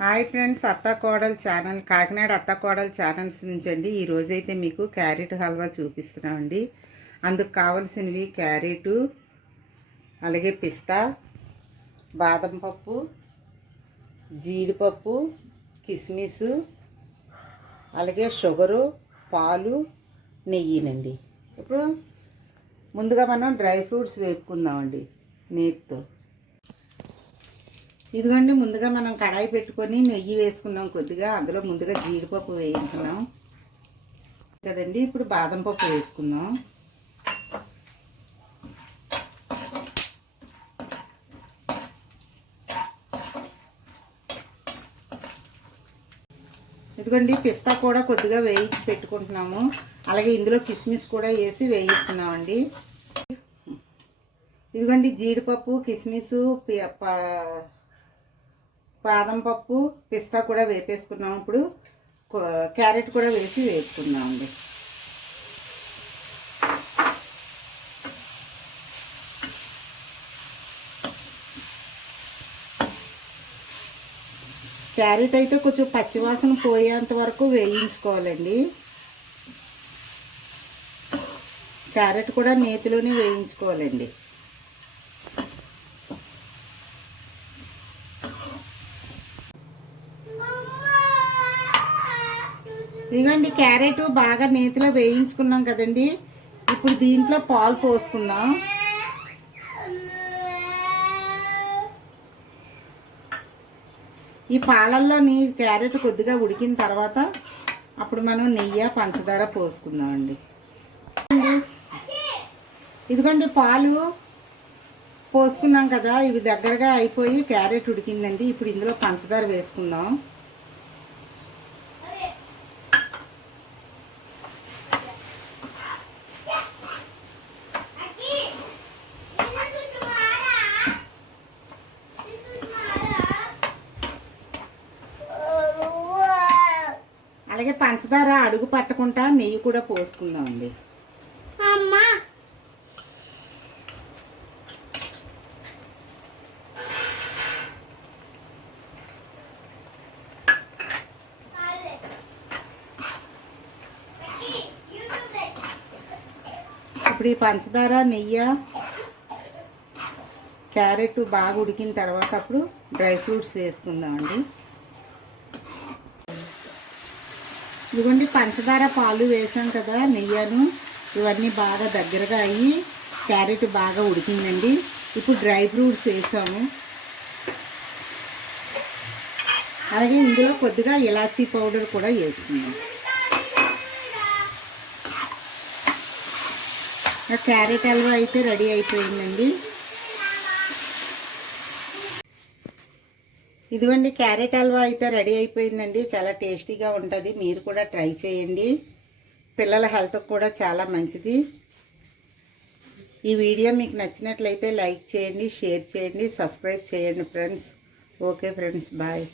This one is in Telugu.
హాయ్ ఫ్రెండ్స్ అత్త ఛానల్ కాకినాడ అత్త ఛానల్స్ నుంచి అండి ఈరోజైతే మీకు క్యారెట్ హల్వా చూపిస్తున్నామండి. అందుకు కావలసినవి క్యారెటు అలాగే పిస్తా బాదం పప్పు జీడిపప్పు కిస్మిస్ అలాగే షుగరు పాలు నెయ్యినండి. ఇప్పుడు ముందుగా మనం డ్రై ఫ్రూట్స్ వేపుకుందామండి నేతితో. ఇదిగోండి ముందుగా మనం కడాయి పెట్టుకొని నెయ్యి వేసుకున్నాం కొద్దిగా. అందులో ముందుగా జీడిపప్పు వేయించుకున్నాం కదండి ఇప్పుడు బాదం పప్పు వేసుకుందాం. ఇదిగోండి పిస్తా కూడా కొద్దిగా వేయించి పెట్టుకుంటున్నాము. అలాగే ఇందులో కిస్మిస్ కూడా వేసి వేయిస్తున్నామండి. ఇదిగోండి జీడిపప్పు కిస్మిస్ పి- బాదం పప్పు పిస్తా కూడా వేపేసుకున్నాం. ఇప్పుడు క్యారెట్ కూడా వేసి వేసుకున్నామండి క్యారెట్ అయితే కొంచెం పచ్చివాసన పోయేంత వరకు వేయించుకోవాలండి. క్యారెట్ కూడా నేతిలోనే వేయించుకోవాలండి. ఇదిగోండి క్యారెట్ బాగా నేతిలో వేయించుకున్నాం కదండి. ఇప్పుడు దీంట్లో పాలు పోసుకుందాం. ఈ పాలల్లోని క్యారెట్ కొద్దిగా ఉడికిన తర్వాత అప్పుడు మనం నెయ్యి పంచదార పోసుకుందామండి. ఇదిగోండి పాలు పోసుకున్నాం కదా ఇవి దగ్గరగా అయిపోయి క్యారెట్ ఉడికిందండి. ఇప్పుడు ఇందులో పంచదార వేసుకుందాం అలాగే పంచదార అడుగు పట్టకుండా నెయ్యి కూడా పోసుకుందామండి. అమ్మా! ఇప్పుడు ఈ పంచదార నెయ్యి క్యారెట్ బాగా ఉడికిన తర్వాత అప్పుడు డ్రై ఫ్రూట్స్ వేసుకుందామండి. ఇదిగోండి పంచదార పాలు వేసాం కదా నెయ్యను. ఇవన్నీ బాగా దగ్గరగా అయ్యి క్యారెట్ బాగా ఉడికిందండి. ఇప్పుడు డ్రై ఫ్రూట్స్ వేసాము. అలాగే ఇందులో కొద్దిగా ఇలాచీ పౌడర్ కూడా వేసుకున్నాం. క్యారెట్ హల్వా అయితే రెడీ అయిపోయిందండి. ఇదిగోండి క్యారెట్ హల్వా అయితే రెడీ అయిపోయిందండి. చాలా టేస్టీగా ఉంటుంది. మీరు కూడా ట్రై చేయండి. పిల్లల హెల్త్కి కూడా చాలా మంచిది. ఈ వీడియో మీకు నచ్చినట్లయితే లైక్ చేయండి షేర్ చేయండి సబ్స్క్రైబ్ చేయండి ఫ్రెండ్స్. Okay friends bye.